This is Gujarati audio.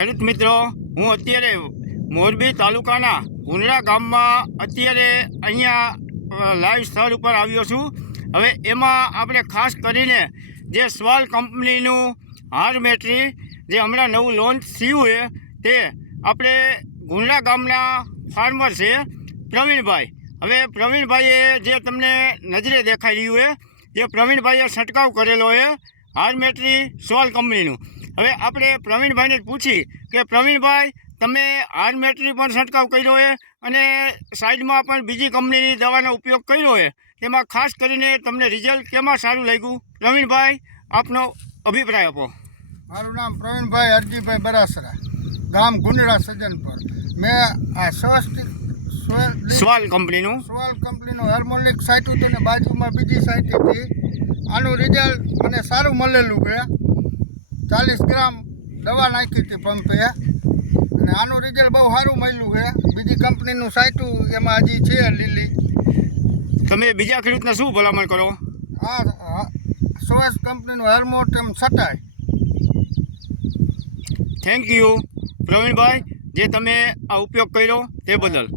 ખેડૂત મિત્રો, હું અત્યારે મોરબી તાલુકાના ગુંદડા ગામમાં અત્યારે અહીંયા લાઈવ સ્થળ ઉપર આવ્યો છું। હવે એમાં આપણે ખાસ કરીને જે સ્વાલ કંપનીનું હાર્મેટ્રી જે હમણાં નવું લોન્ચ થયું છે તે આપણે ગુંદડા ગામના ફાર્મર છે પ્રવીણભાઈ। હવે પ્રવીણભાઈએ જે તમને નજરે દેખાઈ રહ્યું છે જે પ્રવીણભાઈએ છંટકાવ કરેલો છે હાર્મેટ્રી સ્વાલ કંપનીનું। હવે આપણે પ્રવીણભાઈને જ પૂછી કે પ્રવીણભાઈ તમે હાર્મેટ્રી પણ છંટકાવ કર્યો છે અને સાઈડમાં પણ બીજી કંપનીની દવાનો ઉપયોગ કર્યો છે, તેમાં ખાસ કરીને તમને રિઝલ્ટ કેમાં સારું લાગ્યું? પ્રવીણભાઈ, આપનો અભિપ્રાય આપો। મારું નામ પ્રવીણભાઈ અરજીભાઈ બરાસરા, ગામ ગુંદડા સજ્જનપર। મેં આ સ્વાલ કંપનીનું હાર્મોનિક સાઈટ હતું ને બાજુમાં બીજી સાઈટ હતી। આનું રિઝલ્ટ મને સારું મળેલું છે। 40 ગ્રામ દવા નાખી હતી પંપે અને આનું રિઝલ્ટ બહુ સારું મળ્યું છે। બીજી કંપનીનું સાઈટું એમાં હજી છે લીલી। તમે બીજા ખેડૂતને શું ભલામણ કરો? આ સોસ કંપનીનું હાર્મોટેમ છટાય। થેન્ક યુ પ્રવીણભાઈ, જે તમે આ ઉપયોગ કર્યો તે બદલ।